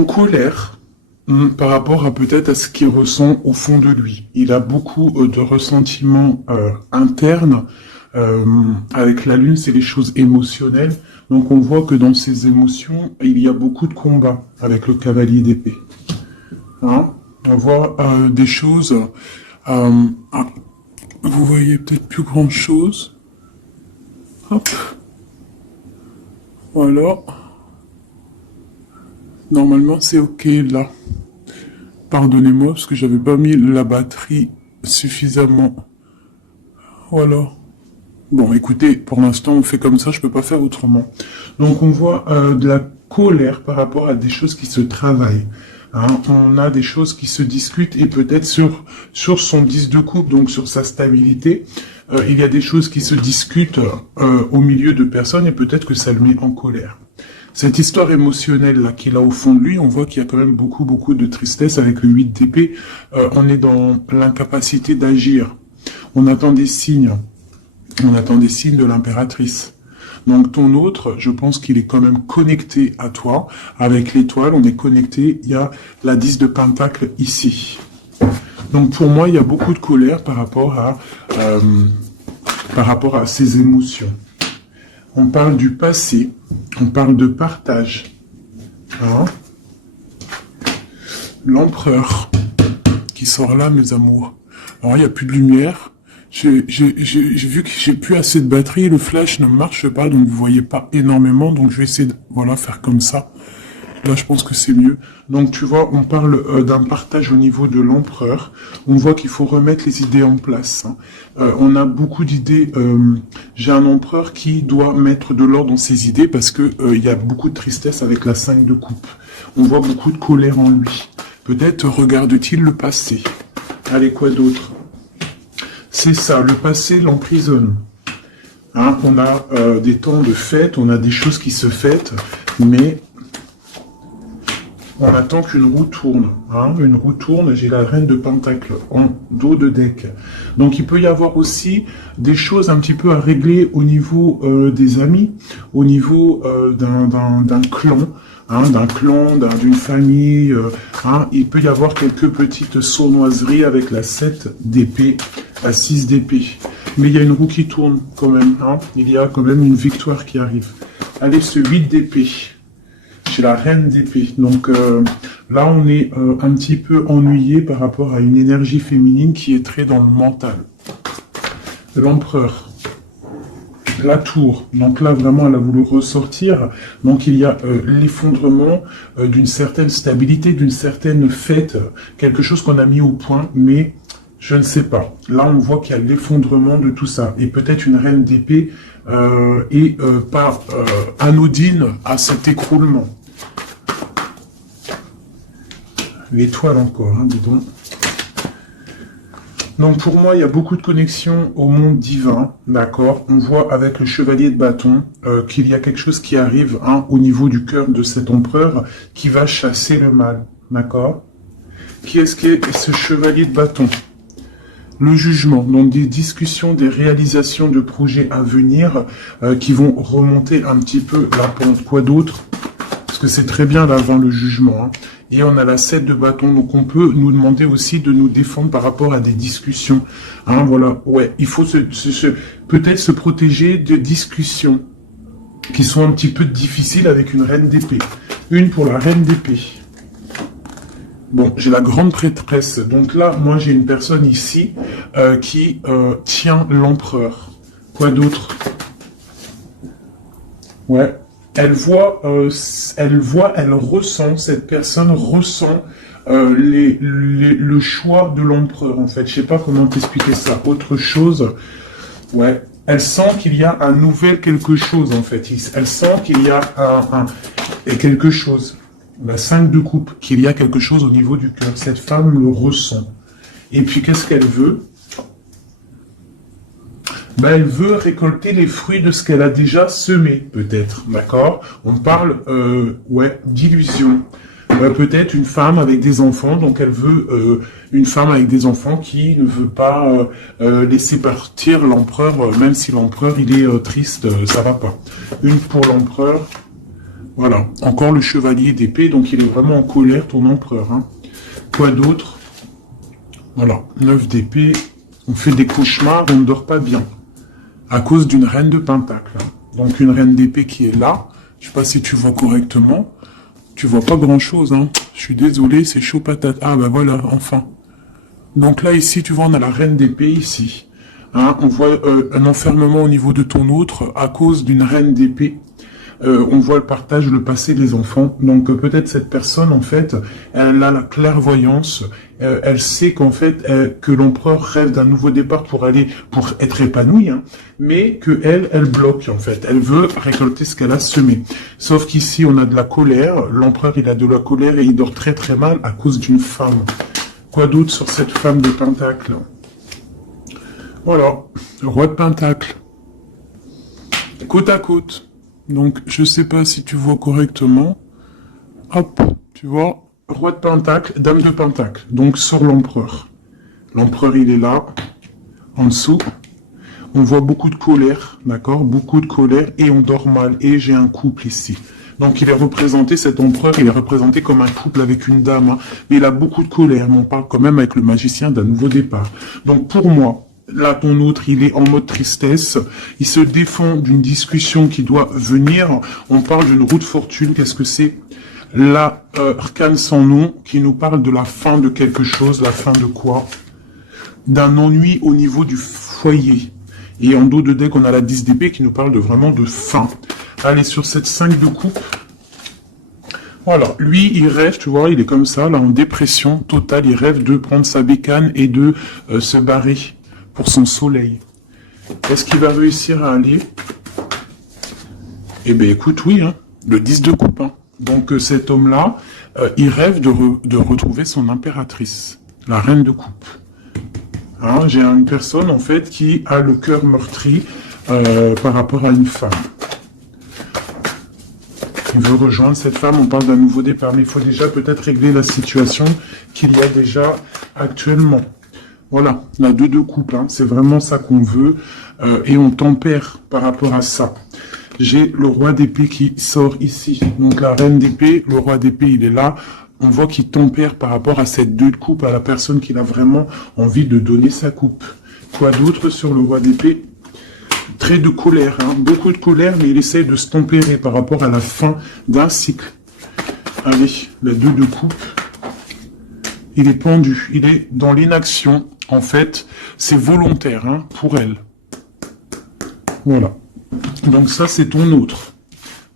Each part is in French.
en colère par rapport à peut-être à ce qu'il ressent au fond de lui. Il a beaucoup de ressentiments internes. Avec la lune, c'est les choses émotionnelles. Donc on voit que dans ces émotions, il y a beaucoup de combats avec le cavalier d'épée. Hein, on voit des choses. Ah, vous voyez peut-être plus grand chose. Hop. Voilà. Normalement, c'est OK là. Pardonnez-moi parce que j'avais pas mis la batterie suffisamment. Voilà. Bon, écoutez, pour l'instant, on fait comme ça, je peux pas faire autrement. Donc, on voit de la colère par rapport à des choses qui se travaillent. Hein, on a des choses qui se discutent et peut-être sur son 10 de coupe, donc sur sa stabilité, il y a des choses qui se discutent au milieu de personnes et peut-être que ça le met en colère. Cette histoire émotionnelle là qu'il a au fond de lui, on voit qu'il y a quand même beaucoup de tristesse avec le 8 d'épée. On est dans l'incapacité d'agir. On attend des signes. On attend des signes de l'impératrice. Donc ton autre, je pense qu'il est quand même connecté à toi. Avec l'étoile, on est connecté. Il y a la 10 de pentacle ici. Donc pour moi, il y a beaucoup de colère par rapport à ces émotions. On parle du passé. On parle de partage. Hein, l'empereur qui sort là, mes amours. Alors, il n'y a plus de lumière. J'ai vu que j'ai plus assez de batterie, le flash ne marche pas, donc vous voyez pas énormément, donc je vais essayer de, voilà, faire comme ça. Là, je pense que c'est mieux. Donc, tu vois, on parle d'un partage au niveau de l'empereur. On voit qu'il faut remettre les idées en place. Hein. On a beaucoup d'idées. J'ai un empereur qui doit mettre de l'ordre dans ses idées parce que il y a beaucoup de tristesse avec la 5 de coupe. On voit beaucoup de colère en lui. Peut-être regarde-t-il le passé. Allez, quoi d'autre? C'est ça, le passé l'emprisonne. Hein, on a des temps de fête, on a des choses qui se fêtent, mais on attend qu'une roue tourne. Hein, une roue tourne, j'ai la reine de pentacle en dos de deck. Donc il peut y avoir aussi des choses un petit peu à régler au niveau des amis, au niveau d'un clan. Hein, d'une famille, hein, il peut y avoir quelques petites sournoiseries avec la 7 d'épée, la 6 d'épée. Mais il y a une roue qui tourne quand même, hein, il y a quand même une victoire qui arrive. Allez, ce 8 d'épée, j'ai la reine d'épée. Donc là, on est un petit peu ennuyé par rapport à une énergie féminine qui est très dans le mental. L'empereur. La tour, donc là vraiment elle a voulu ressortir, donc il y a l'effondrement d'une certaine stabilité, d'une certaine fête, quelque chose qu'on a mis au point, mais je ne sais pas. Là on voit qu'il y a l'effondrement de tout ça, et peut-être une reine d'épée est pas anodine à cet écroulement. L'étoile encore, hein, dis donc. Donc pour moi, il y a beaucoup de connexions au monde divin, d'accord. On voit avec le chevalier de bâton qu'il y a quelque chose qui arrive hein, au niveau du cœur de cet empereur qui va chasser le mal, d'accord. Qui est-ce qui est ce chevalier de bâton? Le jugement, donc des discussions, des réalisations de projets à venir qui vont remonter un petit peu la pente. Quoi d'autre? Parce que c'est très bien là avant le jugement. Hein. Et on a la 7 de bâton, donc on peut nous demander aussi de nous défendre par rapport à des discussions. Hein, voilà, ouais, il faut peut-être se protéger de discussions qui sont un petit peu difficiles avec une reine d'épée. Une pour la reine d'épée. Bon, j'ai la grande prêtresse. Donc là, moi j'ai une personne ici qui tient l'empereur. Quoi d'autre? Ouais. Elle ressent, cette personne ressent le choix de l'empereur, en fait. Je sais pas comment t'expliquer ça. Autre chose, ouais. Elle sent qu'il y a un nouvel quelque chose, en fait. Elle sent qu'il y a quelque chose. La 5 de coupe, qu'il y a quelque chose au niveau du cœur. Cette femme le ressent. Et puis, qu'est-ce qu'elle veut? Ben, elle veut récolter les fruits de ce qu'elle a déjà semé, peut-être, d'accord? On parle, ouais, d'illusion. Peut-être une femme avec des enfants, donc elle veut une femme avec des enfants qui ne veut pas laisser partir l'empereur, même si l'empereur, il est triste, ça va pas. Une pour l'empereur, Voilà, encore le chevalier d'épée, donc il est vraiment en colère, ton empereur. Hein. Quoi d'autre? Voilà, 9 d'épée, on fait des cauchemars, on ne dort pas bien. À cause d'une reine de pentacle. Donc une reine d'épée qui est là, je sais pas si tu vois correctement, tu vois pas grand chose, hein. Je suis désolé, c'est chaud patate. Ah ben voilà, enfin. Donc là ici, tu vois, on a la reine d'épée ici. Hein, on voit un enfermement au niveau de ton autre à cause d'une reine d'épée. On voit le partage, le passé des enfants. Donc peut-être cette personne, en fait, elle a la clairvoyance. Elle sait qu'en fait, que l'empereur rêve d'un nouveau départ pour être épanoui, hein, mais que elle bloque, en fait. Elle veut récolter ce qu'elle a semé. Sauf qu'ici, on a de la colère. L'empereur, il a de la colère et il dort très très mal à cause d'une femme. Quoi d'autre sur cette femme de pentacle? Voilà, roi de pentacle. Côte à côte. Donc, je sais pas si tu vois correctement. Hop, tu vois, roi de pentacle, dame de pentacle. Donc, sur l'empereur. L'empereur, il est là, en dessous. On voit beaucoup de colère, d'accord? Beaucoup de colère, et on dort mal. Et j'ai un couple ici. Donc, il est représenté, cet empereur, il est représenté comme un couple avec une dame. Hein, mais il a beaucoup de colère. Mais on parle quand même avec le magicien d'un nouveau départ. Donc, pour moi, là, ton autre, il est en mode tristesse. Il se défend d'une discussion qui doit venir. On parle d'une roue de fortune. Qu'est-ce que c'est? L'arcane sans nom qui nous parle de la fin de quelque chose. La fin de quoi? D'un ennui au niveau du foyer. Et en dos de deck, on a la 10 d'épée qui nous parle de vraiment de fin. Allez, sur cette 5 de coupe. Voilà, lui, il rêve, tu vois, il est comme ça, là, en dépression totale. Il rêve de prendre sa bécane et de se barrer pour son soleil. Est-ce qu'il va réussir à aller? Eh bien, écoute, oui, hein, le 10 de coupe. Hein. Donc, cet homme-là, il rêve de retrouver son impératrice, la reine de coupe. Hein, j'ai une personne, en fait, qui a le cœur meurtri par rapport à une femme. Il veut rejoindre cette femme, on parle d'un nouveau départ, mais il faut déjà peut-être régler la situation qu'il y a déjà actuellement. Voilà, la 2 de coupe, hein, c'est vraiment ça qu'on veut, et on tempère par rapport à ça. J'ai le roi d'épée qui sort ici, donc la reine d'épée, le roi d'épée, il est là, on voit qu'il tempère par rapport à cette 2 de coupe, à la personne qui a vraiment envie de donner sa coupe. Quoi d'autre sur le roi d'épée? Très de colère, hein, beaucoup de colère, mais il essaye de se tempérer par rapport à la fin d'un cycle. Allez, la 2 de coupe. Il est pendu, il est dans l'inaction. En fait, c'est volontaire hein, pour elle. Voilà. Donc ça, c'est ton autre.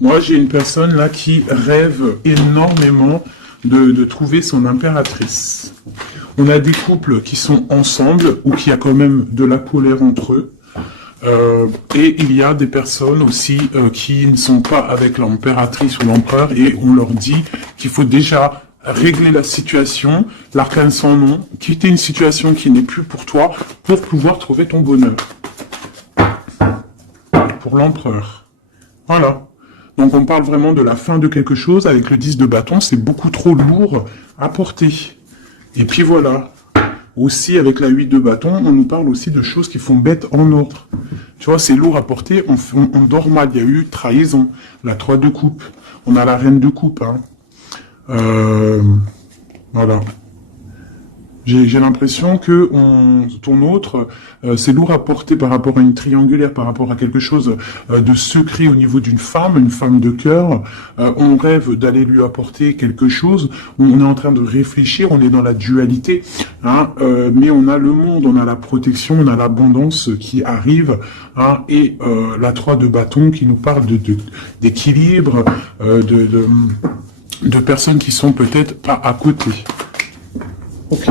Moi, j'ai une personne là qui rêve énormément de trouver son impératrice. On a des couples qui sont ensemble ou qui a quand même de la colère entre eux. Et il y a des personnes aussi qui ne sont pas avec l'impératrice ou l'empereur et on leur dit qu'il faut déjà régler la situation, l'arcane sans nom, quitter une situation qui n'est plus pour toi pour pouvoir trouver ton bonheur. Pour l'empereur. Voilà. Donc on parle vraiment de la fin de quelque chose. Avec le 10 de bâton, c'est beaucoup trop lourd à porter. Et puis voilà. Aussi, avec la 8 de bâton, on nous parle aussi de choses qui font bête en ordre. Tu vois, c'est lourd à porter, on dort mal. Il y a eu trahison. La 3 de coupe. On a la reine de coupe. Hein. Voilà. J'ai l'impression que ton autre, c'est lourd à porter par rapport à une triangulaire, par rapport à quelque chose de secret au niveau d'une femme, une femme de cœur. On rêve d'aller lui apporter quelque chose. On est en train de réfléchir, on est dans la dualité. Hein, mais on a le monde, on a la protection, on a l'abondance qui arrive. Hein, et la 3 de bâton qui nous parle d'équilibre, de personnes qui sont peut-être pas à côté. Ok.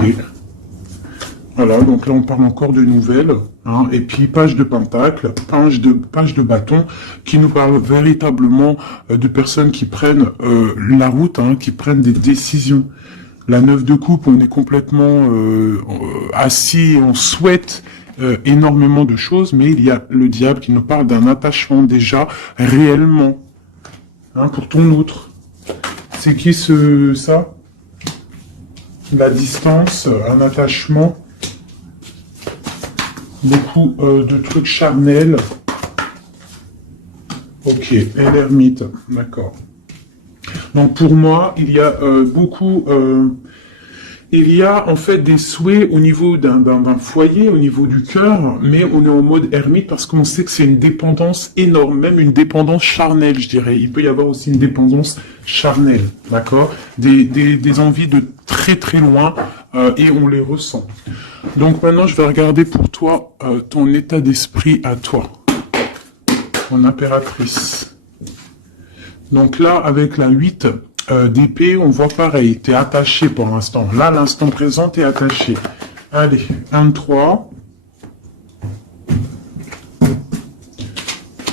Voilà, donc là on parle encore de nouvelles, hein, et puis page de pentacle, page de bâton, qui nous parle véritablement de personnes qui prennent la route, hein, qui prennent des décisions. La 9 de coupe, on est complètement assis, on souhaite énormément de choses, mais il y a le diable qui nous parle d'un attachement déjà réellement, hein, pour ton autre. C'est qui ça? La distance, un attachement, beaucoup de trucs charnels. Ok, et l'ermite, d'accord. Donc pour moi, il y a beaucoup... il y a en fait des souhaits au niveau d'un foyer, au niveau du cœur, mais on est en mode ermite parce qu'on sait que c'est une dépendance énorme, même une dépendance charnelle, je dirais. Il peut y avoir aussi une dépendance charnelle, d'accord, des envies de très très loin et on les ressent. Donc maintenant, je vais regarder pour toi ton état d'esprit à toi, ton impératrice. Donc là, avec la 8... d'épée, on voit pareil, t'es attaché pour l'instant. Là, l'instant présent, t'es attaché. Allez, 1, 3.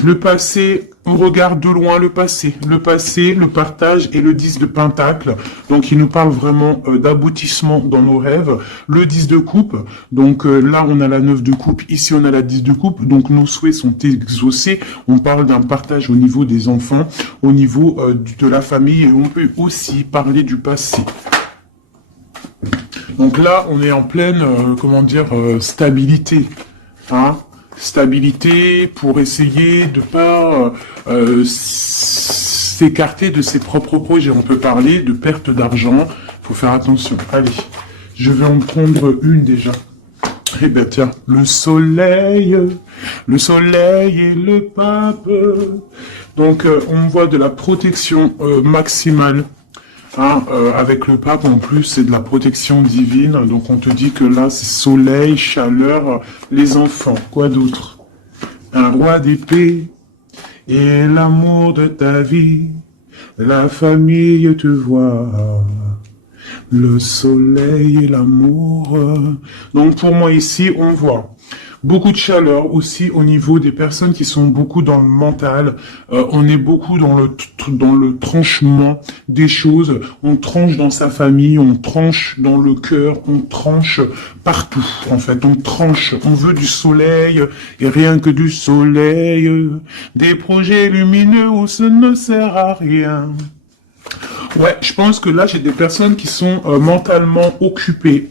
Le passé, on regarde de loin le passé. Le passé, le partage et le 10 de pentacle. Donc, il nous parle vraiment d'aboutissement dans nos rêves. Le 10 de coupe. Donc, là, on a la 9 de coupe. Ici, on a la 10 de coupe. Donc, nos souhaits sont exaucés. On parle d'un partage au niveau des enfants, au niveau de la famille. Et on peut aussi parler du passé. Donc là, on est en pleine, stabilité. Hein, stabilité pour essayer de pas s'écarter de ses propres projets. On peut parler de perte d'argent. Faut faire attention. Allez, je vais en prendre une déjà. Eh ben tiens, le soleil et le pape. Donc on voit de la protection maximale. Hein, avec le pape en plus c'est de la protection divine, donc on te dit que là c'est soleil, chaleur, les enfants, quoi d'autre? Un roi d'épée et l'amour de ta vie, la famille te voit, le soleil et l'amour. Donc pour moi ici on voit beaucoup de chaleur aussi au niveau des personnes qui sont beaucoup dans le mental. On est beaucoup dans le tranchement des choses. On tranche dans sa famille, on tranche dans le cœur, on tranche partout en fait. On tranche, on veut du soleil et rien que du soleil. Des projets lumineux où ce ne sert à rien. Ouais, je pense que là j'ai des personnes qui sont mentalement occupées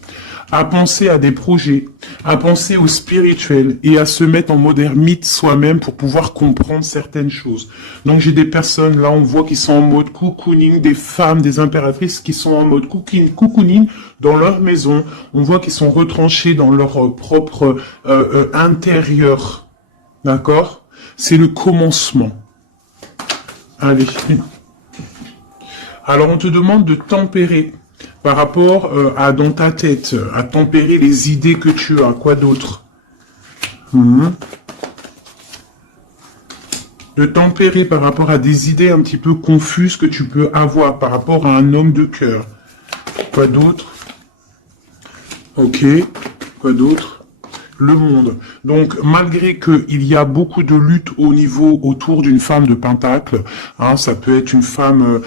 à penser à des projets, à penser au spirituel et à se mettre en mode ermite soi-même pour pouvoir comprendre certaines choses. Donc j'ai des personnes, là on voit qui sont en mode cocooning, des femmes, des impératrices qui sont en mode cocooning dans leur maison. On voit qu'ils sont retranchés dans leur propre intérieur. D'accord? C'est le commencement. Allez. Alors on te demande de tempérer par rapport à dans ta tête, à tempérer les idées que tu as, quoi d'autre? De tempérer par rapport à des idées un petit peu confuses que tu peux avoir par rapport à un homme de cœur. Quoi d'autre? Ok, quoi d'autre? Le monde. Donc, malgré qu'il y a beaucoup de lutte au niveau autour d'une femme de pentacle, hein, ça peut être une femme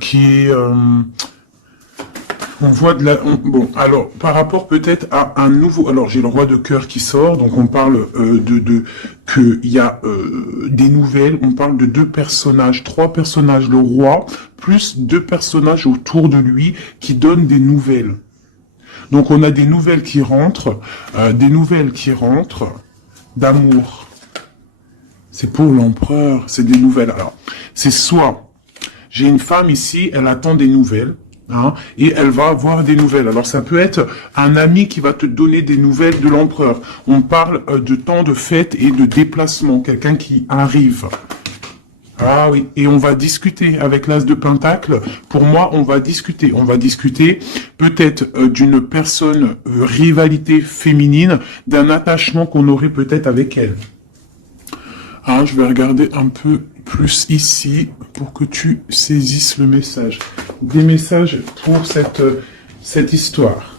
qui est... on voit de la... bon, alors, par rapport peut-être à un nouveau... Alors, j'ai le roi de cœur qui sort, donc on parle qu'il y a des nouvelles, on parle de 2 personnages, 3 personnages, le roi, plus 2 personnages autour de lui qui donnent des nouvelles. Donc, on a des nouvelles qui rentrent d'amour. C'est pour l'empereur, c'est des nouvelles. Alors, c'est soit, j'ai une femme ici, elle attend des nouvelles, hein, et elle va avoir des nouvelles. Alors ça peut être un ami qui va te donner des nouvelles de l'empereur. On parle de temps de fête et de déplacement, quelqu'un qui arrive. Ah oui, et on va discuter avec l'as de pentacle. Pour moi, on va discuter peut-être d'une personne, rivalité féminine, d'un attachement qu'on aurait peut-être avec elle. Ah, je vais regarder un peu plus ici pour que tu saisisses le message. Des messages pour cette histoire.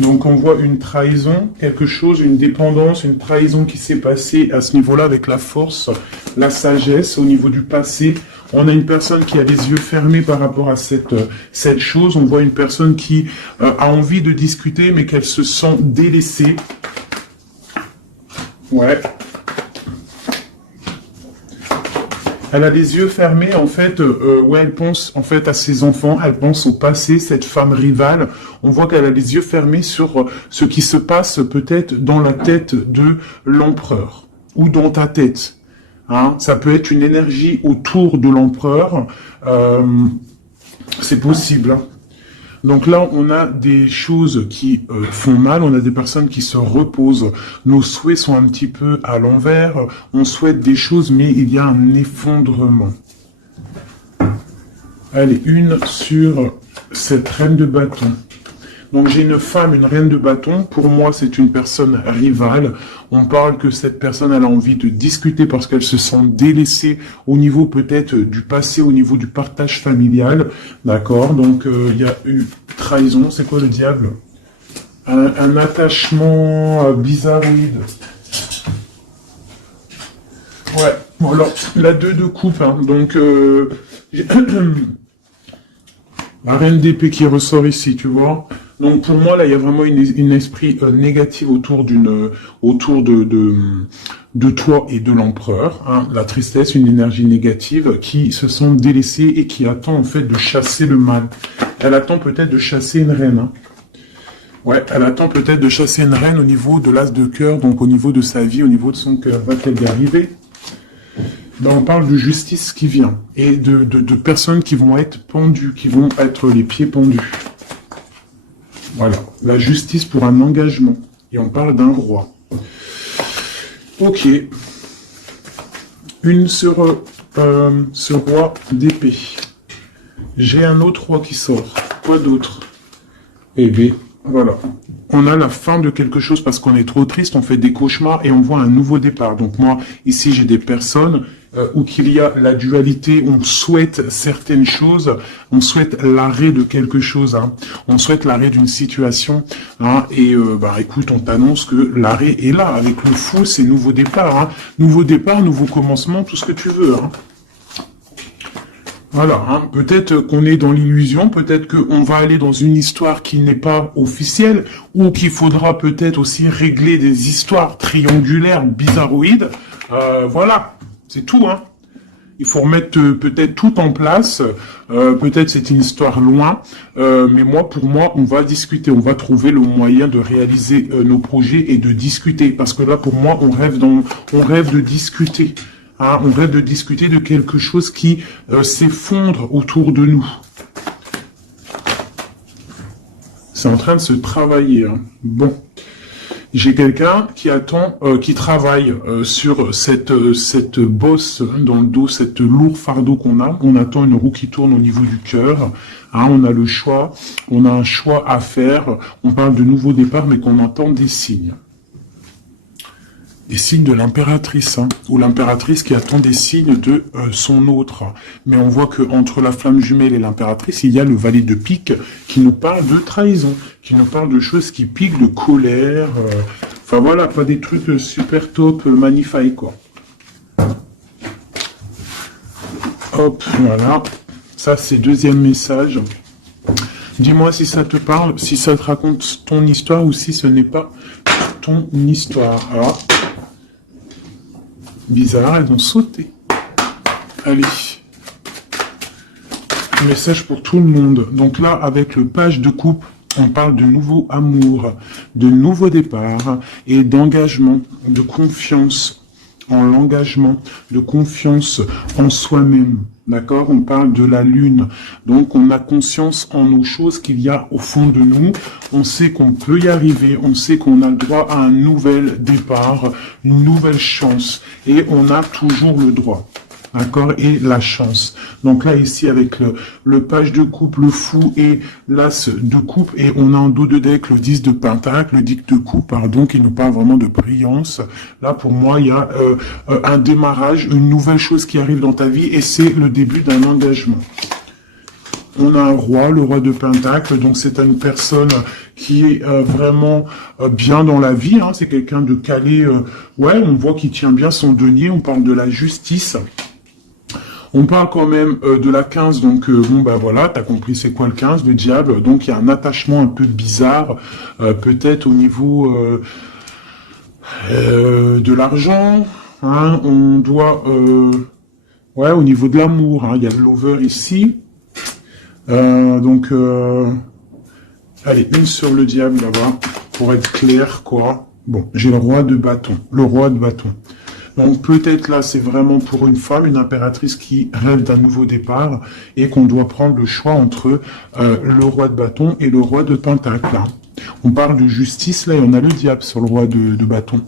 Donc on voit une trahison, quelque chose, une dépendance, une trahison qui s'est passée à ce niveau-là avec la force, la sagesse au niveau du passé. On a une personne qui a les yeux fermés par rapport à cette chose. On voit une personne qui a envie de discuter mais qu'elle se sent délaissée. Ouais. Elle a les yeux fermés, en fait, ouais, elle pense en fait à ses enfants, elle pense au passé, cette femme rivale. On voit qu'elle a les yeux fermés sur ce qui se passe peut-être dans la tête de l'empereur, ou dans ta tête. Hein. Ça peut être une énergie autour de l'empereur. C'est possible. Hein. Donc là, on a des choses qui font mal, on a des personnes qui se reposent. Nos souhaits sont un petit peu à l'envers. On souhaite des choses, mais il y a un effondrement. Allez, une sur cette reine de bâton. Donc j'ai une femme, une reine de bâton. Pour moi, c'est une personne rivale. On parle que cette personne, elle a envie de discuter parce qu'elle se sent délaissée au niveau peut-être du passé, au niveau du partage familial. D'accord. Donc il y a eu trahison. C'est quoi le diable? Un attachement bizarroïde. Ouais. Bon alors, la 2 de coupe. Hein. Donc la reine d'épée qui ressort ici, tu vois. Donc pour moi là, il y a vraiment une esprit négatif autour de toi et de l'empereur. Hein. La tristesse, une énergie négative qui se sent délaissée et qui attend en fait de chasser le mal. Elle attend peut-être de chasser une reine. Hein. Ouais, elle attend peut-être de chasser une reine au niveau de l'as de cœur, donc au niveau de sa vie, au niveau de son cœur. Va-t-elle y arriver? Ben, on parle de justice qui vient et de personnes qui vont être pendues, qui vont être les pieds pendus. Voilà, la justice pour un engagement. Et on parle d'un roi. Ok. Une sur ce roi d'épée. J'ai un autre roi qui sort. Quoi d'autre? Eh bien, voilà. On a la fin de quelque chose parce qu'on est trop triste, on fait des cauchemars et on voit un nouveau départ. Donc moi, ici, j'ai des personnes où qu'il y a la dualité, on souhaite certaines choses, on souhaite l'arrêt de quelque chose, hein. On souhaite l'arrêt d'une situation, hein, et bah écoute, on t'annonce que l'arrêt est là, avec le fou, c'est nouveau départ, hein. Nouveau départ, nouveau commencement, tout ce que tu veux, hein. Voilà, hein. Peut-être qu'on est dans l'illusion, peut-être qu'on va aller dans une histoire qui n'est pas officielle, ou qu'il faudra peut-être aussi régler des histoires triangulaires, bizarroïdes, voilà. C'est tout, hein. Il faut remettre peut-être tout en place. Peut-être c'est une histoire loin, mais pour moi, on va discuter. On va trouver le moyen de réaliser nos projets et de discuter. Parce que là, pour moi, on rêve de discuter. Hein, on rêve de discuter de quelque chose qui s'effondre autour de nous. C'est en train de se travailler. Hein. Bon. J'ai quelqu'un qui attend, qui travaille sur cette bosse dans le dos, cette lourd fardeau qu'on a. On attend une roue qui tourne au niveau du cœur. Hein, on a le choix, on a un choix à faire. On parle de nouveau départ, mais qu'on entend des signes. Des signes de l'impératrice, hein, ou l'impératrice qui attend des signes de son autre. Mais on voit que entre la flamme jumelle et l'impératrice, il y a le valet de pique qui nous parle de trahison, qui nous parle de choses qui piquent, de colère. Enfin voilà, pas des trucs super top, magnifiques, quoi. Hop, voilà. Ça, c'est deuxième message. Dis-moi si ça te parle, si ça te raconte ton histoire ou si ce n'est pas ton histoire. Alors, bizarre, elles ont sauté. Allez. Message pour tout le monde. Donc là, avec le page de coupe, on parle de nouveau amour, de nouveau départ et d'engagement, de confiance en l'engagement, de confiance en soi-même. D'accord? On parle de la lune. Donc, on a conscience en nos choses qu'il y a au fond de nous. On sait qu'on peut y arriver. On sait qu'on a le droit à un nouvel départ, une nouvelle chance. Et on a toujours le droit. D'accord? Et la chance. Donc là, ici, avec le page de coupe, le fou et l'as de coupe, et on a en dos de deck le 10 de pentacle, le 10 de coupe, pardon, qui nous parle vraiment de brillance. Là, pour moi, il y a un démarrage, une nouvelle chose qui arrive dans ta vie, et c'est le début d'un engagement. On a un roi, le roi de pentacle, donc c'est une personne qui est vraiment bien dans la vie, hein, c'est quelqu'un de calé, ouais, on voit qu'il tient bien son denier, on parle de la justice. On parle quand même de la 15, donc bon bah voilà, t'as compris c'est quoi le 15, le diable, donc il y a un attachement un peu bizarre, peut-être au niveau de l'argent, hein, on doit, ouais, au niveau de l'amour, hein, il y a le lover ici, donc, allez, une sur le diable là-bas, pour être clair, quoi. Bon, j'ai le roi de bâton, Donc peut-être là, c'est vraiment pour une femme, une impératrice qui rêve d'un nouveau départ et qu'on doit prendre le choix entre le roi de bâton et le roi de pentacle. Hein. On parle de justice, là, et on a le diable sur le roi de bâton.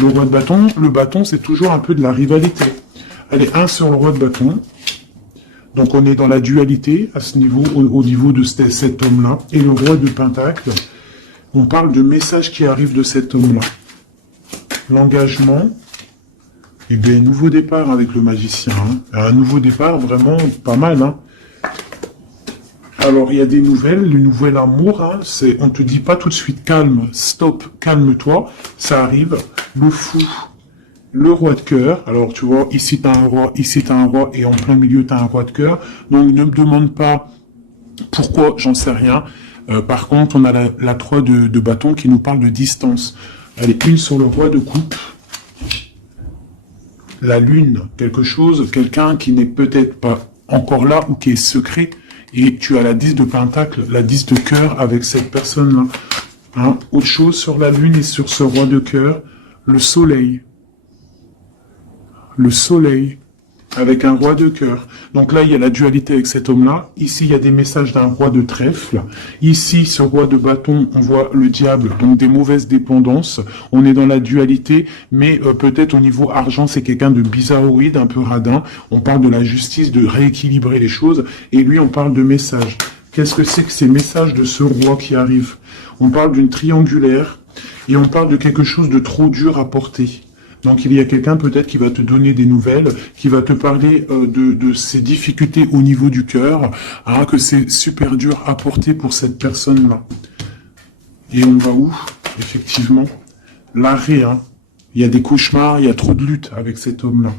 Le roi de bâton, le bâton, c'est toujours un peu de la rivalité. Allez, un sur le roi de bâton. Donc on est dans la dualité à ce niveau, au niveau de cet homme-là. Et le roi de pentacle, on parle de messages qui arrivent de cet homme-là. L'engagement, et bien nouveau départ avec le magicien. Hein. Un nouveau départ vraiment pas mal. Hein. Alors il y a des nouvelles, le nouvel amour, hein, c'est, on te dit pas tout de suite calme, stop, calme-toi, ça arrive. Le fou, le roi de cœur. Alors tu vois, ici t'as un roi, et en plein milieu t'as un roi de cœur. Donc ne me demande pas pourquoi, j'en sais rien. Par contre, on a la 3 de bâton qui nous parle de distance. Allez, une sur le roi de coupe. La lune, quelque chose, quelqu'un qui n'est peut-être pas encore là ou qui est secret. Et tu as la 10 de pentacle, la 10 de cœur avec cette personne-là. Hein, autre chose sur la lune et sur ce roi de cœur, le soleil. Le soleil, avec un roi de cœur. Donc là, il y a la dualité avec cet homme-là. Ici, il y a des messages d'un roi de trèfle. Ici, ce roi de bâton, on voit le diable, donc des mauvaises dépendances. On est dans la dualité, mais peut-être au niveau argent, c'est quelqu'un de bizarroïde, un peu radin. On parle de la justice, de rééquilibrer les choses. Et lui, on parle de messages. Qu'est-ce que c'est que ces messages de ce roi qui arrive? On parle d'une triangulaire et on parle de quelque chose de trop dur à porter. Donc il y a quelqu'un peut-être qui va te donner des nouvelles, qui va te parler de ses difficultés au niveau du cœur, hein, que c'est super dur à porter pour cette personne-là. Et on va où? Effectivement, l'arrêt. Hein. Il y a des cauchemars, il y a trop de lutte avec cet homme-là.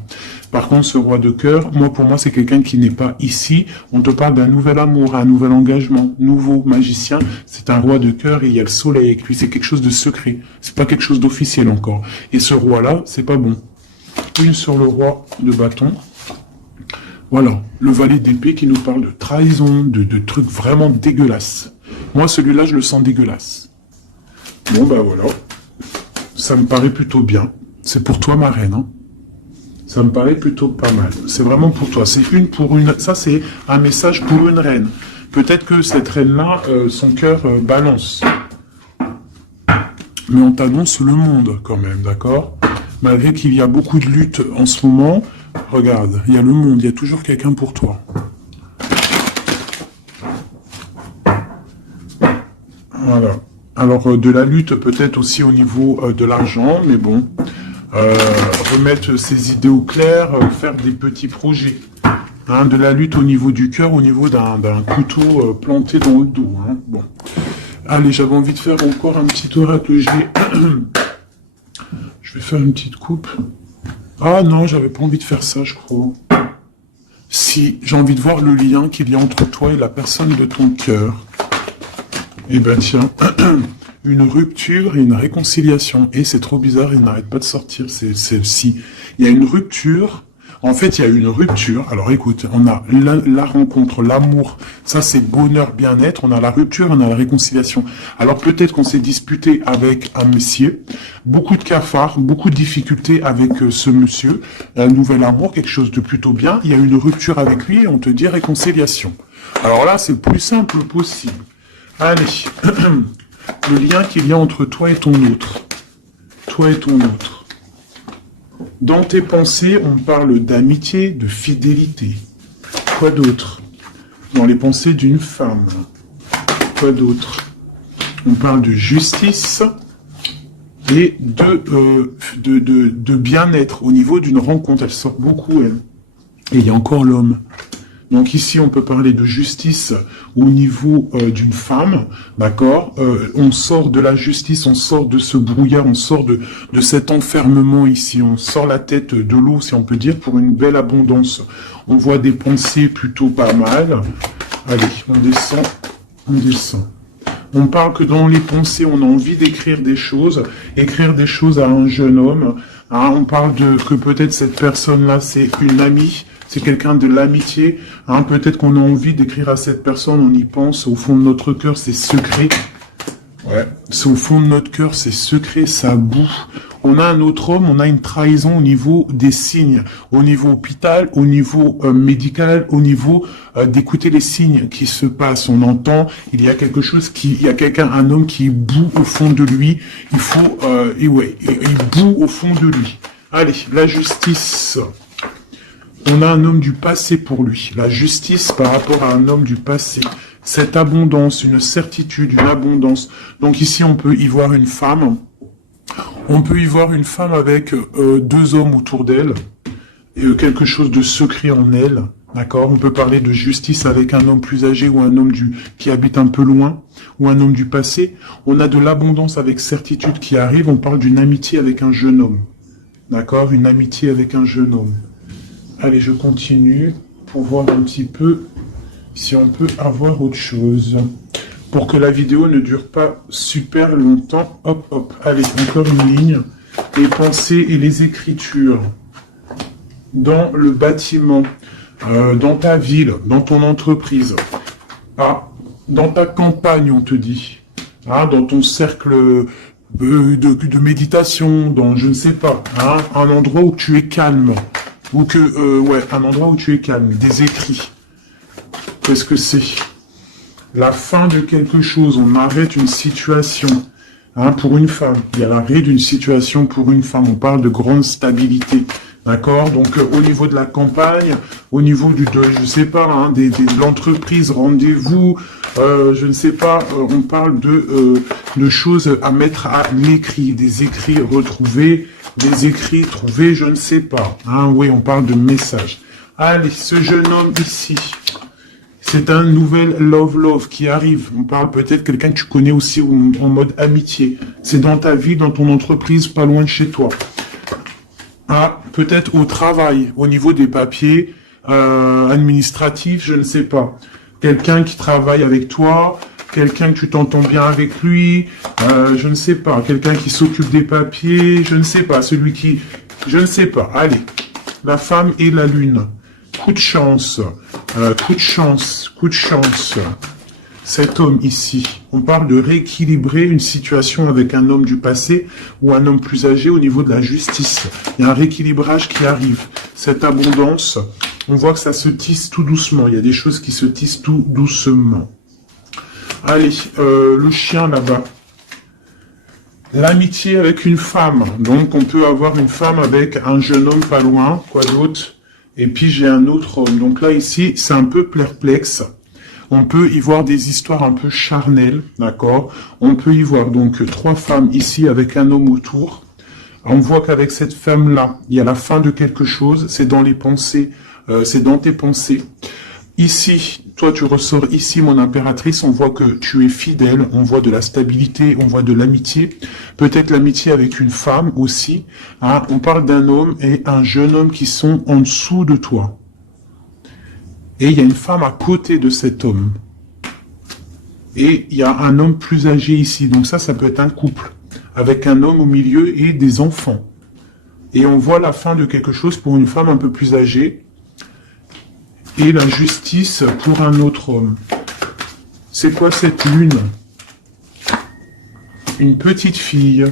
Par contre, ce roi de cœur, pour moi, c'est quelqu'un qui n'est pas ici. On te parle d'un nouvel amour, un nouvel engagement, nouveau magicien. C'est un roi de cœur et il y a le soleil avec lui. C'est quelque chose de secret. C'est pas quelque chose d'officiel encore. Et ce roi-là, c'est pas bon. Une sur le roi de bâton. Voilà. Le valet d'épée qui nous parle de trahison, de trucs vraiment dégueulasses. Moi, celui-là, je le sens dégueulasse. Bon, bah voilà. Ça me paraît plutôt bien. C'est pour toi, ma reine. Hein. Ça me paraît plutôt pas mal. C'est vraiment pour toi. C'est une pour une. Ça, c'est un message pour une reine. Peut-être que cette reine-là, son cœur balance. Mais on t'annonce le monde, quand même, d'accord? Malgré qu'il y a beaucoup de luttes en ce moment, regarde, il y a le monde, il y a toujours quelqu'un pour toi. Voilà. Alors, de la lutte peut-être aussi au niveau de l'argent, mais bon, remettre ses idées au clair, faire des petits projets. Hein, de la lutte au niveau du cœur, au niveau d'un couteau planté dans le dos. Hein. Bon. Allez, j'avais envie de faire encore un petit oracle. Je vais faire une petite coupe. Ah non, j'avais pas envie de faire ça, je crois. Si, j'ai envie de voir le lien qu'il y a entre toi et la personne de ton cœur. Eh ben tiens, une rupture et une réconciliation. Et c'est trop bizarre, il n'arrête pas de sortir. Si il y a une rupture, en fait il y a une rupture. Alors écoute, on a la rencontre, l'amour, ça c'est bonheur, bien-être. On a la rupture, on a la réconciliation. Alors peut-être qu'on s'est disputé avec un monsieur, beaucoup de cafards, beaucoup de difficultés avec ce monsieur, un nouvel amour, quelque chose de plutôt bien. Il y a une rupture avec lui et on te dit réconciliation. Alors là c'est le plus simple possible. Allez, le lien qu'il y a entre toi et ton autre. Toi et ton autre. Dans tes pensées, on parle d'amitié, de fidélité. Quoi d'autre? Dans les pensées d'une femme. Quoi d'autre? On parle de justice et de bien-être au niveau d'une rencontre. Elle sort beaucoup, elle. Et il y a encore l'homme. Donc ici, on peut parler de justice au niveau d'une femme, d'accord? On sort de la justice, on sort de ce brouillard, on sort de cet enfermement ici, on sort la tête de l'eau, si on peut dire, pour une belle abondance. On voit des pensées plutôt pas mal. Allez, on descend, on descend. On parle que dans les pensées, on a envie d'écrire des choses à un jeune homme. Hein, on parle que peut-être cette personne-là, c'est une amie, c'est quelqu'un de l'amitié. Hein, peut-être qu'on a envie d'écrire à cette personne, on y pense, au fond de notre cœur, c'est secret. Ouais, c'est au fond de notre cœur, c'est secret, ça boue. On a un autre homme, on a une trahison au niveau des signes, au niveau hôpital, au niveau médical, au niveau d'écouter les signes qui se passent. On entend, il y a quelque chose il y a quelqu'un, un homme qui bout au fond de lui. Il faut, il bout au fond de lui. Allez, la justice. On a un homme du passé pour lui. La justice par rapport à un homme du passé. Cette abondance, une certitude, une abondance. Donc ici, on peut y voir une femme. On peut y voir une femme avec deux hommes autour d'elle. Et quelque chose de secret en elle. D'accord? On peut parler de justice avec un homme plus âgé ou un homme qui habite un peu loin. Ou un homme du passé. On a de l'abondance avec certitude qui arrive. On parle d'une amitié avec un jeune homme. D'accord? Une amitié avec un jeune homme. Allez, je continue pour voir un petit peu si on peut avoir autre chose. Pour que la vidéo ne dure pas super longtemps. Hop, hop. Allez, encore une ligne. Les pensées et les écritures. Dans le bâtiment, dans ta ville, dans ton entreprise. Ah, dans ta campagne, on te dit. Ah, dans ton cercle de méditation, dans, je ne sais pas, hein, un endroit où tu es calme. Ou que, ouais, un endroit où tu es calme, des écrits. Qu'est-ce que c'est? La fin de quelque chose, on arrête une situation. Hein, pour une femme, il y a l'arrêt d'une situation pour une femme. On parle de grande stabilité. D'accord? Donc, au niveau de la campagne, au niveau je sais pas, hein, de l'entreprise, rendez-vous, je ne sais pas, on parle de choses à mettre à l'écrit, des écrits retrouvés, des écrits trouvés, je ne sais pas. Hein, oui, on parle de messages. Allez, ce jeune homme ici, c'est un nouvel love qui arrive. On parle peut-être quelqu'un que tu connais aussi en mode amitié. C'est dans ta vie, dans ton entreprise, pas loin de chez toi. Ah, peut-être au travail, au niveau des papiers administratifs, je ne sais pas. Quelqu'un qui travaille avec toi, quelqu'un que tu t'entends bien avec lui, je ne sais pas. Quelqu'un qui s'occupe des papiers, je ne sais pas. Celui qui... Je ne sais pas. Allez, la femme et la lune. Coup de chance, coup de chance, coup de chance. Cet homme ici, on parle de rééquilibrer une situation avec un homme du passé ou un homme plus âgé au niveau de la justice. Il y a un rééquilibrage qui arrive. Cette abondance, on voit que ça se tisse tout doucement. Il y a des choses qui se tissent tout doucement. Allez, le chien là-bas. L'amitié avec une femme. Donc, on peut avoir une femme avec un jeune homme pas loin. Quoi d'autre? Et puis, j'ai un autre homme. Donc là, ici, c'est un peu perplexe. On peut y voir des histoires un peu charnelles, d'accord? On peut y voir donc trois femmes ici avec un homme autour. On voit qu'avec cette femme-là, il y a la fin de quelque chose. C'est dans les pensées, c'est dans tes pensées. Ici, toi tu ressors ici, mon impératrice, on voit que tu es fidèle, on voit de la stabilité, on voit de l'amitié. Peut-être l'amitié avec une femme aussi. Hein? On parle d'un homme et un jeune homme qui sont en dessous de toi. Et il y a une femme à côté de cet homme. Et il y a un homme plus âgé ici. Donc ça peut être un couple. Avec un homme au milieu et des enfants. Et on voit la fin de quelque chose pour une femme un peu plus âgée. Et la justice pour un autre homme. C'est quoi cette lune? Une petite fille.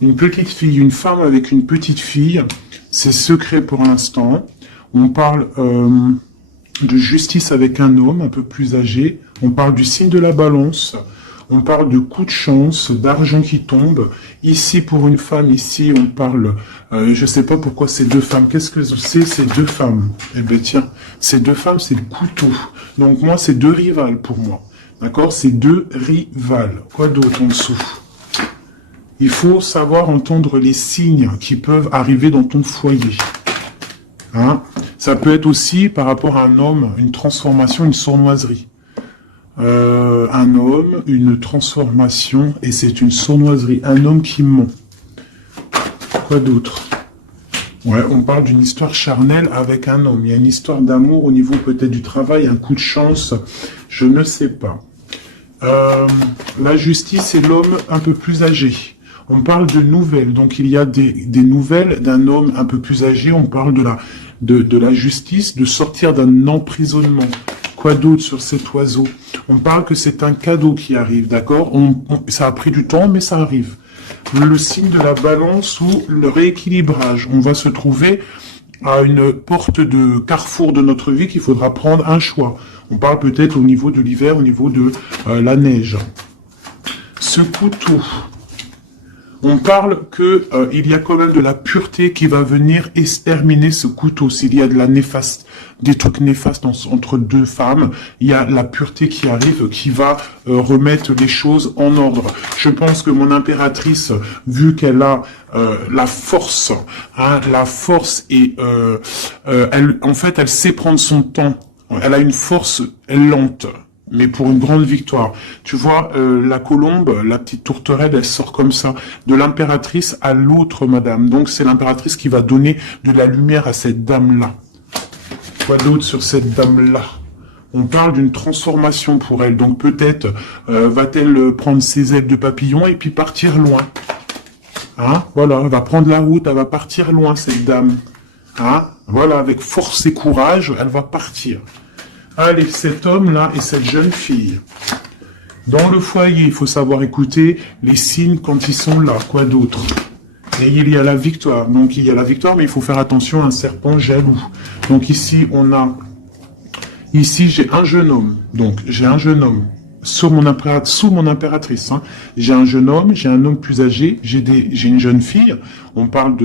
Une petite fille. Une femme avec une petite fille. C'est secret pour l'instant. On parle de justice avec un homme un peu plus âgé. On parle du signe de la balance. On parle de coup de chance, d'argent qui tombe. Ici, pour une femme, ici, on parle... je sais pas pourquoi ces deux femmes. Qu'est-ce que c'est ces deux femmes? Eh bien, tiens, ces deux femmes, c'est le couteau. Donc, moi, c'est deux rivales pour moi. D'accord? C'est deux rivales. Quoi d'autre en dessous? Il faut savoir entendre les signes qui peuvent arriver dans ton foyer. Hein? Ça peut être aussi par rapport à un homme, une transformation, une sournoiserie. Un homme, une transformation, et c'est une sournoiserie. Un homme qui ment. Quoi d'autre? Ouais, on parle d'une histoire charnelle avec un homme. Il y a une histoire d'amour au niveau peut-être du travail, un coup de chance, je ne sais pas. La justice, c'est l'homme un peu plus âgé. On parle de nouvelles, donc il y a des nouvelles d'un homme un peu plus âgé. On parle de la justice, de sortir d'un emprisonnement. Quoi d'autre sur cet oiseau? On parle que c'est un cadeau qui arrive, d'accord? Ça a pris du temps, mais ça arrive. le signe de la balance ou le rééquilibrage. On va se trouver à une porte de carrefour de notre vie qu'il faudra prendre un choix. On parle peut-être au niveau de l'hiver, au niveau de la neige. Ce couteau, on parle que il y a quand même de la pureté qui va venir exterminer ce couteau. S'il y a de la néfaste, des trucs néfastes entre deux femmes, il y a la pureté qui arrive, qui va remettre les choses en ordre. Je pense que mon impératrice, vu qu'elle a la force et en fait, elle sait prendre son temps. Elle a une force lente, mais pour une grande victoire. Tu vois, la colombe, la petite tourterelle, elle sort comme ça, de l'impératrice à l'autre madame. Donc c'est l'impératrice qui va donner de la lumière à cette dame-là. Quoi d'autre sur cette dame-là? On parle d'une transformation pour elle. Donc peut-être va-t-elle prendre ses ailes de papillon et puis partir loin. Hein? Voilà, elle va prendre la route, elle va partir loin, cette dame. Hein? Voilà, avec force et courage, elle va partir. Allez, cet homme-là et cette jeune fille. Dans le foyer, il faut savoir écouter les signes quand ils sont là. Quoi d'autre? Et il y a la victoire. Donc, il y a la victoire, mais il faut faire attention à un serpent jaloux. Donc, ici, on a... Ici, j'ai un jeune homme. Donc, j'ai un jeune homme sous mon impératrice. Hein. J'ai un jeune homme, j'ai un homme plus âgé, j'ai une jeune fille. On parle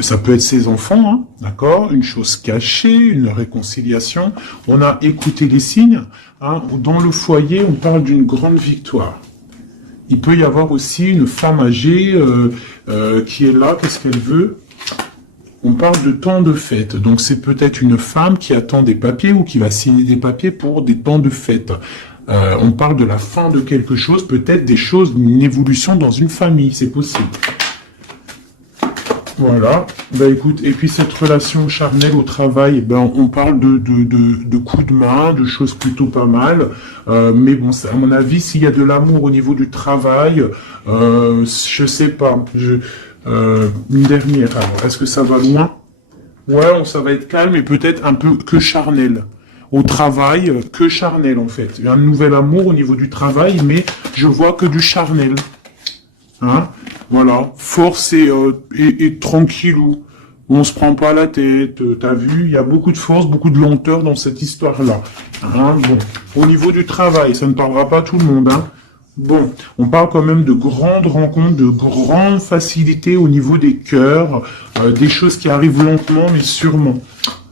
ça peut être ses enfants, hein, d'accord, une chose cachée, une réconciliation. On a écouté les signes. Hein. Dans le foyer, on parle d'une grande victoire. Il peut y avoir aussi une femme âgée qui est là. Qu'est-ce qu'elle veut? On parle de temps de fête, donc c'est peut-être une femme qui attend des papiers ou qui va signer des papiers pour des temps de fête. On parle de la fin de quelque chose, peut-être des choses, une évolution dans une famille, c'est possible. Voilà, bah écoute, et puis cette relation charnelle au travail, ben on parle de coups de main, de choses plutôt pas mal, mais bon, à mon avis, s'il y a de l'amour au niveau du travail, je sais pas, une dernière, alors, est-ce que ça va loin? Ouais, ça va être calme et peut-être un peu que charnel. Au travail, que charnel en fait. Il y a un nouvel amour au niveau du travail, mais je vois que du charnel. Hein? Voilà, force et tranquillou. On se prend pas la tête, t'as vu, il y a beaucoup de force, beaucoup de lenteur dans cette histoire-là. Hein? Bon, au niveau du travail, ça ne parlera pas à tout le monde, hein. Bon, on parle quand même de grandes rencontres, de grandes facilités au niveau des cœurs, des choses qui arrivent lentement mais sûrement.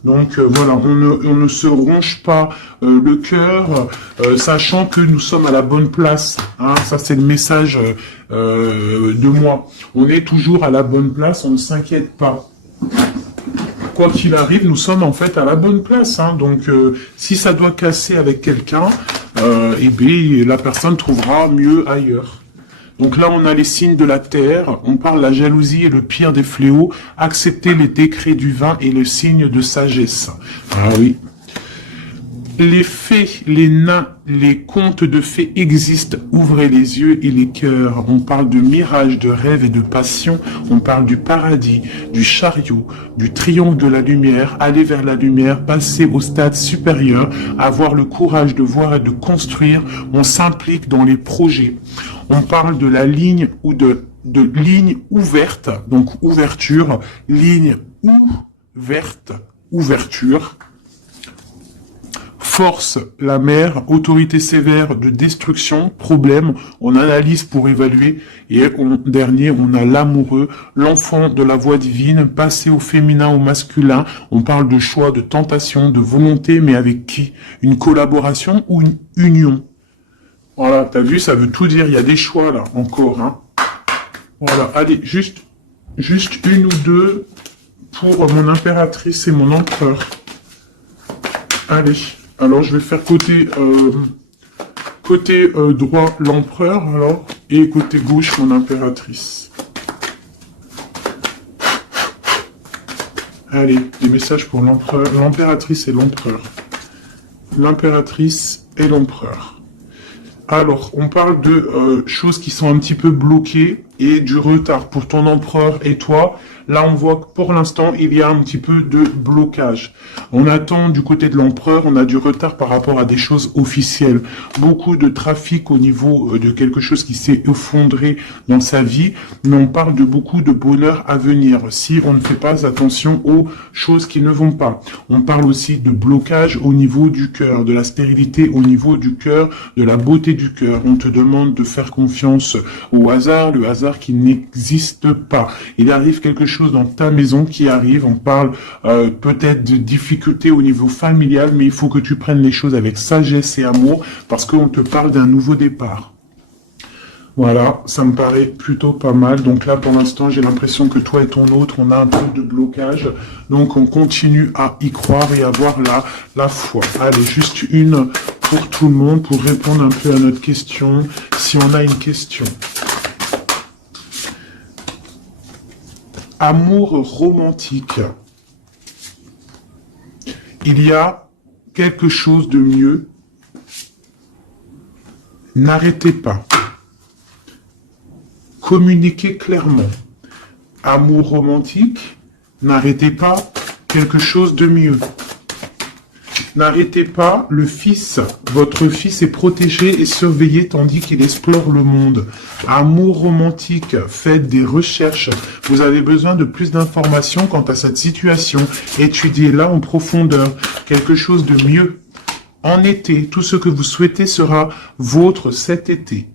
Donc voilà, on ne se ronge pas le cœur, sachant que nous sommes à la bonne place. Hein, ça c'est le message de moi. On est toujours à la bonne place, on ne s'inquiète pas. Quoi qu'il arrive, nous sommes en fait à la bonne place. Hein, donc si ça doit casser avec quelqu'un, eh bien, la personne trouvera mieux ailleurs. Donc là, on a les signes de la terre, on parle de la jalousie et le pire des fléaux, accepter les décrets du vin et le signe de sagesse. Ah oui. Les fées, les nains, les contes de fées existent. Ouvrez les yeux et les cœurs. On parle de mirage, de rêve et de passion. On parle du paradis, du chariot, du triomphe de la lumière. Aller vers la lumière, passer au stade supérieur, avoir le courage de voir et de construire. On s'implique dans les projets. On parle de la ligne ou de ligne ouverte, donc ouverture, ligne ouverte, ouverture. Force, la mer, autorité sévère de destruction, problème, on analyse pour évaluer, et dernier, on a l'amoureux, l'enfant de la voix divine, passer au féminin, au masculin, on parle de choix, de tentation, de volonté, mais avec qui? Une collaboration ou une union? Voilà, t'as vu, ça veut tout dire, il y a des choix là, encore, hein. Voilà, allez, juste une ou deux pour mon impératrice et mon empereur. Allez. Alors, je vais faire côté droit l'empereur, alors, et côté gauche mon impératrice. Allez, des messages pour l'empereur, l'impératrice et l'empereur. L'impératrice et l'empereur. Alors, on parle de choses qui sont un petit peu bloquées. et du retard pour ton empereur et toi. Là, on voit que pour l'instant, il y a un petit peu de blocage. On attend du côté de l'empereur, on a du retard par rapport à des choses officielles. Beaucoup de trafic au niveau de quelque chose qui s'est effondré dans sa vie, mais on parle de beaucoup de bonheur à venir si on ne fait pas attention aux choses qui ne vont pas. On parle aussi de blocage au niveau du cœur, de la stérilité au niveau du cœur, de la beauté du cœur. On te demande de faire confiance au hasard, le hasard qui n'existe pas. Il arrive quelque chose dans ta maison qui arrive, on parle peut-être de difficultés au niveau familial, mais il faut que tu prennes les choses avec sagesse et amour, parce qu'on te parle d'un nouveau départ. Voilà, ça me paraît plutôt pas mal. Donc là, pour l'instant, j'ai l'impression que toi et ton autre, on a un peu de blocage. Donc on continue à y croire et avoir la foi. Allez, juste une pour tout le monde, pour répondre un peu à notre question, si on a une question. Amour romantique. Il y a quelque chose de mieux. N'arrêtez pas. Communiquez clairement. Amour romantique. N'arrêtez pas. Quelque chose de mieux. N'arrêtez pas, le fils, votre fils est protégé et surveillé tandis qu'il explore le monde. Amour romantique, faites des recherches. Vous avez besoin de plus d'informations quant à cette situation. Étudiez-la en profondeur. Quelque chose de mieux. En été, tout ce que vous souhaitez sera vôtre cet été.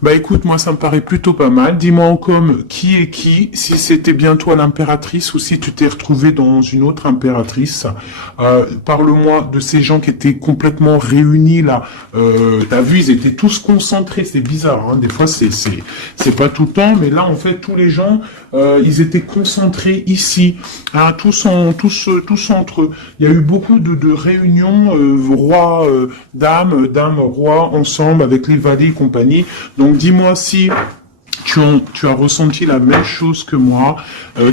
Bah écoute, moi ça me paraît plutôt pas mal. Dis-moi en com qui est qui, si c'était bien toi l'impératrice ou si tu t'es retrouvé dans une autre impératrice. Parle-moi de ces gens qui étaient complètement réunis là. T'as vu, ils étaient tous concentrés, c'est bizarre, hein. Des fois c'est pas tout le temps, mais là en fait tous les gens, ils étaient concentrés ici, hein, tous entre eux. Il y a eu beaucoup de réunions, roi, dame, roi, ensemble avec les valets et compagnie. Donc dis-moi si tu as ressenti la même chose que moi.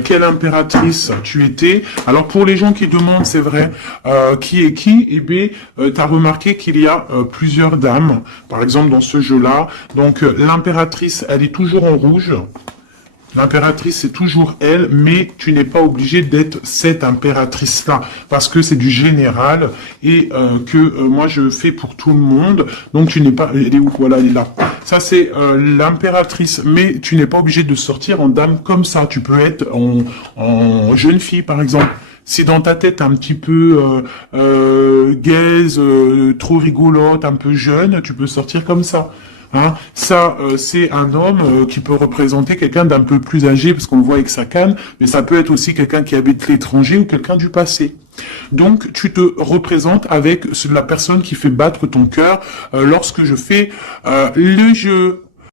Quelle impératrice tu étais? Alors pour les gens qui demandent, c'est vrai, qui est qui? Eh bien, tu as remarqué qu'il y a plusieurs dames, par exemple dans ce jeu-là. Donc l'impératrice, elle est toujours en rouge. L'impératrice, c'est toujours elle, mais tu n'es pas obligé d'être cette impératrice-là, parce que c'est du général, et que moi je fais pour tout le monde, donc tu n'es pas... Elle est où? Voilà, elle est là. Ça, c'est l'impératrice, mais tu n'es pas obligé de sortir en dame comme ça. Tu peux être en jeune fille, par exemple. Si dans ta tête un petit peu gaze, trop rigolote, un peu jeune, tu peux sortir comme ça. Hein, ça, c'est un homme qui peut représenter quelqu'un d'un peu plus âgé, parce qu'on le voit avec sa canne, mais ça peut être aussi quelqu'un qui habite l'étranger ou quelqu'un du passé. Donc, tu te représentes avec la personne qui fait battre ton cœur lorsque je fais le jeu.